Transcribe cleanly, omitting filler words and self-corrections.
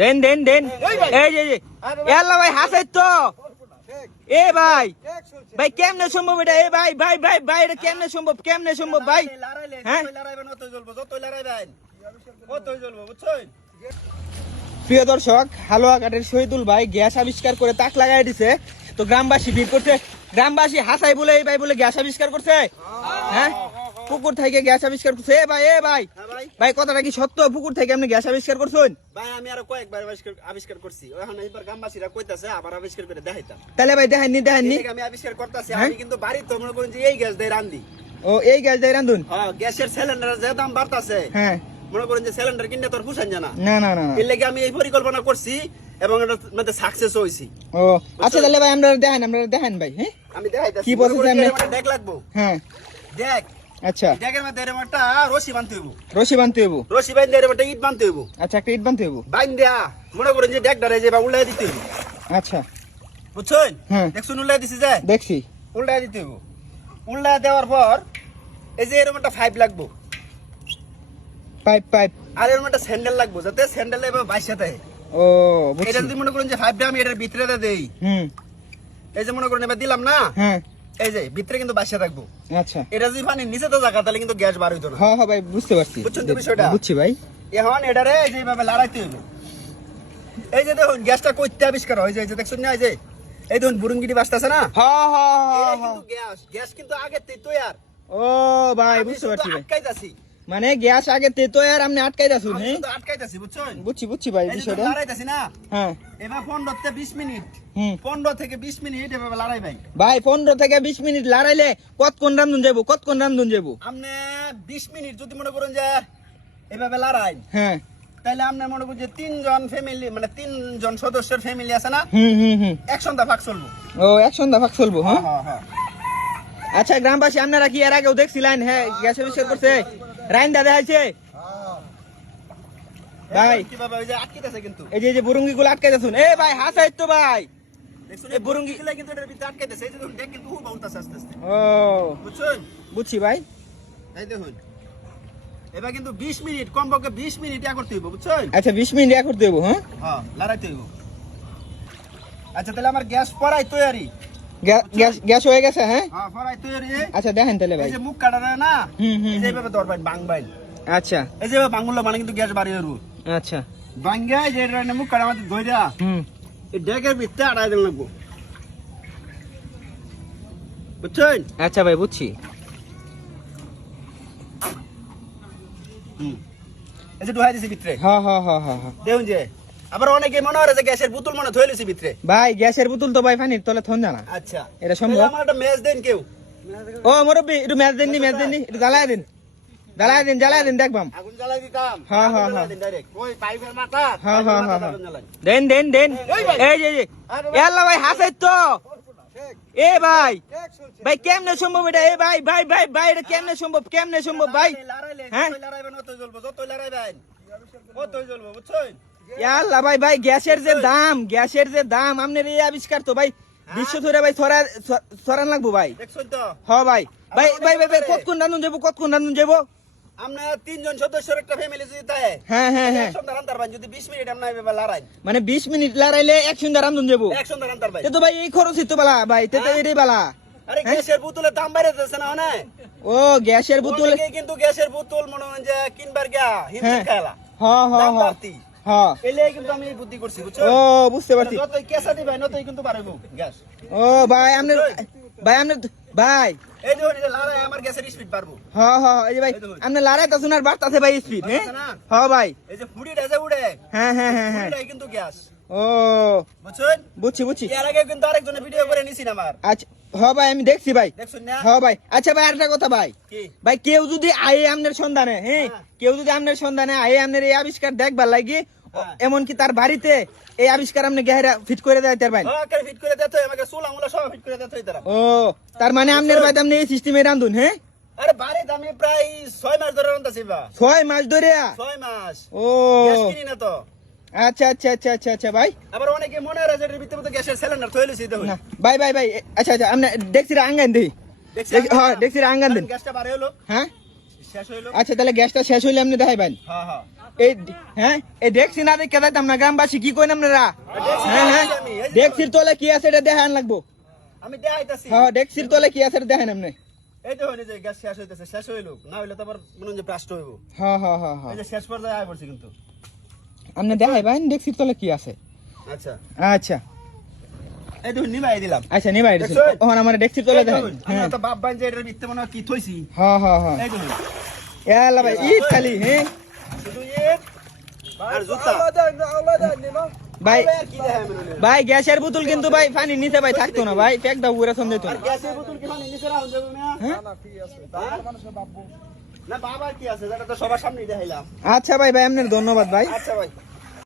দেন দেন দেন এই যে এল্লা ভাই হাসাই তো এ ভাই ভাই কেমনে সম্ভব এটা এ ভাই ভাই ভাই ভাই এটা কেমনে সম্ভব ভাই হ্যাঁ প্রিয় দর্শক হালুয়াঘাটের শহীদুল ভাই গ্যাস আবিষ্কার করে তাক লাগাই দিছে তো গ্রামবাসী ভিড় করছে গ্রামবাসী হাসাই বলে এই ভাই বলে গ্যাস আবিষ্কার করছে হ্যাঁ পুকুর থেকে গ্যাস আবিষ্কার করছে এ ভাই ভাই কথাটা কি সত্য পুকুর থেকে আপনি গ্যাস আবিষ্কার করছেন ভাই আমি আরো কয়েকবার আবিষ্কার করছি এখন এইবার গ্রামবাসীরা কইতাছে আবার আবিষ্কার করে দেখাইতাম তাহলে ভাই দেখাননি আমি আবিষ্কার করতেছি আমি কিন্তু বাড়ি তো মনে করেন যে এই গ্যাস দিয়ে রান্ধি ও এই গ্যাস দিয়ে রান্ধুন হ্যাঁ গ্যাসের সিলিন্ডার যে দাম বাড়তাছে হ্যাঁ মনে করেন যে সিলিন্ডার কিনতে তোর পুষান জানা না না না এর লাগি আমি এই পরিকল্পনা করছি এবং এটা মধ্যে সাকসেস হইছি ও আচ্ছা তাহলে ভাই আমরা দেখেন ভাই হ্যাঁ আমি দেখাইতাছি কি বলছেন আপনি দেখ লাগবো হ্যাঁ দেখ আচ্ছা দেখের মধ্যে এরকম একটা রশি বাঁধতে হইব রশি বানতে হইব রশি বাঁধতে এরকম একটা ইট বাঁধতে হইব আচ্ছা একটা ইট বানতে হইব বাইন দেয়া মনে করেন যে ডেকডারে যে বা উল্লাই দিতে হইব আচ্ছা বুঝছেন হ্যাঁ দেখছুন উল্লাই দিছি যে দেখছি উল্লাই দিতে হইব উল্লাই দেওয়ার পর এই যে এরকম একটা পাইপ লাগবো পাইপ আর এরকম একটা স্যান্ডেল লাগবো যাতে স্যান্ডেল এবার বাইসা দেয় ও এটা বুঝছি যদি মনে করেন যে পাইপটা আমি এটার ভিতরে দেই এই যে মনে করেন এবার দিলাম না হ্যাঁ এই যে ভিতরে কিন্তু বাইসা থাকবো আচ্ছা এটা যদি পানির নিচে তো জায়গা তাহলে কিন্তু গ্যাস বার হইতো না হ্যাঁ ভাই বুঝতে পারছি বুঝছেন তো বিষয়টা? বুঝছি ভাই এখন এটারে এই যে এইভাবে লড়াইতে হইব এই যে দেখুন গ্যাসটা কইতে আবিষ্কার হয় যে দেখছুন না এই যে এই দেখুন বুরুঙ্গিটি বাজতাছে না হ্যাঁ এটা কিন্তু গ্যাস কিন্তু আগে তৈয়ার ও ভাই বুঝতে পারছি ভাই আটকাইতাছি মানে গ্যাস আগে তো আর আপনি আটকাই দাসুন হ্যাঁ আটকাইতাছি বুঝছেন বুঝছি ভাই এই যে বিষয়টা লড়াইতাছি না হ্যাঁ এবার 15 থেকে 20 মিনিট হুম 15 থেকে 20 মিনিট এভাবে লড়াই ভাই ভাই 15 থেকে 20 মিনিট লড়াইলে কতক্ষণ রান্ধুন যাবো আপনি 20 মিনিট যদি মনে করেন যে এভাবে লড়াই হ্যাঁ তাহলে আপনি মনে করেন যে তিনজন ফ্যামিলি মানে তিনজন সদস্যের ফ্যামিলি আছে না হুম এক সন্ধ্যা ভাগ চলবো ও এক সন্ধ্যা ভাগ চলবো হ্যাঁ হ্যাঁ আচ্ছা গ্রামবাসী আপনারা কি এর আগেও দেখছিলেন হ্যাঁ গ্যাস আবিষ্কার করছে রাইন্দা দেখাইছে ভাই কিভাবে ওই যে আটকিতেছে কিন্তু এই যে বুরুঙ্গি গুলো আটকাই দাসুন এ ভাই হাসাই তো ভাই দেখছেন এই বুরুঙ্গি গুলো কিন্তু এর ভিতরে আটকাইতেছে এই যে দেখুন দেখ কিন্তু খুব উল্টাছে আস্তে আস্তে ও বুঝছেন বুঝছি ভাই এই দেখুন এবার কিন্তু 20 মিনিট কমপক্ষে 20 মিনিট ইয়া করতে হইব বুঝছেন আচ্ছা 20 মিনিট এক করতে দেবো হ্যাঁ হ্যাঁ লড়াইতে হইব আচ্ছা তাহলে আমার গ্যাস পড়াই তৈরি গ্যাস হয়ে গেছে হ্যাঁ হ্যাঁ পড়াই তৈরি আচ্ছা দেখেন তাহলে ভাই এই যে মুখ কাটারে না হুম এই যে এইভাবে ধরবেন বাংবাইল আচ্ছা এই যে বাংগুলো মানে কিন্তু গ্যাস বাড়ি হইব আচ্ছা বাঙ্গা যে এটা মুখ কাটা আমাদের ধইরা হুম এই ডেকের ভিতরে আড়াই দিন লাগবো বুঝছেন আচ্ছা ভাই বুঝছি এই যে ঢুকাই দিছি ভিতরে হ্যাঁ দেখুন যে আবার অনেকে মনে হয় যে গ্যাসের বোতল মনে থইলে দিছি ভিতরে ভাই গ্যাসের বোতল তো ভাই পানির তলে থন জানা আচ্ছা এটা সম্ভব তাহলে আমার একটা মেজ দেন কেউ ও মুরব্বি একটু ম্যাচ দেননি একটু জ্বালায় দিন দেখবাম আগুন জ্বালাই দিতাম হ্যাঁ ডাইরেক্ট ওই পাইপের মাথা হ্যাঁ দেন এই যে এল্লা ভাই হাসাই তো এ ভাই ভাই কেমনে সম্ভব এটা এ ভাই ভাই এটা কেমনে সম্ভব ভাই হ্যাঁ লড়াইবেন অতই জ্বলবো যতই লড়াইবেন অতই জ্বলবো বুঝছেন আল্লাহ ভাই গ্যাসের যে দাম আপনার এই আবিষ্কার তো ভাই বিশ্ব ধরে ভাই ছড়ান লাগবো ভাই দেখছেন তো হ্যাঁ ভাই কতক্ষণ রান্ধুন যাবো আমরা তিনজন সদস্যের একটা ফ্যামিলি যদি থাকে হ্যাঁ সন্ধ্যা রান্তার ভাই যদি 20 মিনিট আমরা এভাবে লড়াই মানে 20 মিনিট লড়াইলে এক সন্ধ্যা রান্ধুন যাবো এক সন্ধ্যা রান্তার ভাই তো ভাই এই খরচই তো বালা ভাই তো এটাই বালা আরে গ্যাসের বোতলের দাম বাইরে যাচ্ছে না না ও গ্যাসের বোতল কিন্তু গ্যাসের বোতল মনে হয় যে কিনবার গিয়া হিন্দি খাইলা দাম বাড়তি হ্যাঁ এলে কিন্তু আমি বুদ্ধি করছি বুঝছো ও বুঝতে পারছি যতই কেসা দিবাই নতই কিন্তু বাড়াইবো গ্যাস ও ভাই ভাই এই দেখুন এটা লড়াই আমার গ্যাসের স্পিড বাড়বো হ্যাঁ এই যে ভাই আপনি লড়াই তো শোনার বাড়তাছে ভাই স্পিড হ্যাঁ ভাই এই যে ফুড়িটা যে উড়ে হ্যাঁ ফুড়িটাই কিন্তু গ্যাস ও বুঝছেন বুঝছি এর আগে কিন্তু আরেকজনের ভিডিও করে নিছি না আমার আচ্ছা হ্যাঁ ভাই আমি দেখছি ভাই দেখছুন না হ্যাঁ ভাই আচ্ছা ভাই আরেকটা কথা ভাই কি ভাই কেউ যদি আয়ে আমনের সন্ধানে কেউ যদি আমনের সন্ধানে আয়ে আমনের এই আবিষ্কার দেখবার লাগি এমনকি তার বাড়িতে এই আবিষ্কার আপনি গেহেরা ফিট করে দেয় তার ভাই হ্যাঁ ফিট করে দিতে আমাকে চুল আমলা সব ফিট করে দিতে তারা ও তার মানে আপনার ভাই আপনি এই সিস্টেমে রান্ধুন হ্যাঁ আরে বাড়ি দামি প্রায় 6 মাস ধরে রান্তাছি বা 6 মাস ধরে 6 মাস ও গ্যাস কিনি না তো আচ্ছা ভাই আবার অনেকে মনে হয় যে এর ভিতরে তো গ্যাসের সিলিন্ডার থইলেছি দেখুন ভাই আচ্ছা আপনি দেখছি আঙ্গান দেই দেখছি হ্যাঁ দেখছি আঙ্গান দেন গ্যাসটা বাড়ে হলো হ্যাঁ শেষ হইলো। আচ্ছা তাহলে গ্যাসটা শেষ হইলে আপনি দেখাইবেন। হ্যাঁ হ্যাঁ এই হ্যাঁ এই দেখছি না দেখে যাইতাম না, গ্রামবাসী কি কইন আপনারা? হ্যাঁ হ্যাঁ দেখছির তলে কি আছে এটা দেখান লাগবো। আমি দেখাইতাছি। হ্যাঁ দেখছির তলে কি আছে এটা দেখেন আপনি। এই দেখুন এই যে গ্যাস শেষ হইতেছে, শেষ হইলো না হইলে তো আবার মনে হয় যে ব্রাস্ট হইব। হ্যাঁ হ্যাঁ হ্যাঁ হ্যাঁ এই যে শেষ পর্যায়ে আয় পড়ছে কিন্তু। আপনি দেখাইবেন দেখছির তলে কি আছে। আচ্ছা আচ্ছা এই দেখুন নিমাই দিলাম। আচ্ছা নিবাই দিছেন। দেখছেন? ওহন আমার দেখছির তলে এই দেখেন। দেখুন, হ্যাঁ আমরা তো বাপ বাইন যে এটার ভিতরে মনে হয় কি থইছি। হ্যাঁ হ্যাঁ হ্যাঁ এই দেখুন ইয়াল্লা ভাই ঈদ খালি হ্যাঁ শুধু ইট আর জুতা। ভাই আর কি দেখায় মনে হয়? ভাই গ্যাসের বোতল কিন্তু ভাই পানির নিচে ভাই থাকতো না ভাই, প্যাক দাও পুরা সন্দেহ তো আর গ্যাসের বোতল কি মানে নিচে রাখুন যাবে না? হ্যাঁ না বাবা কি আছে, এটা তো সবার সামনেই দেখাইলাম। আচ্ছা ভাই ভাই আপনার ধন্যবাদ ভাই। আচ্ছা ভাই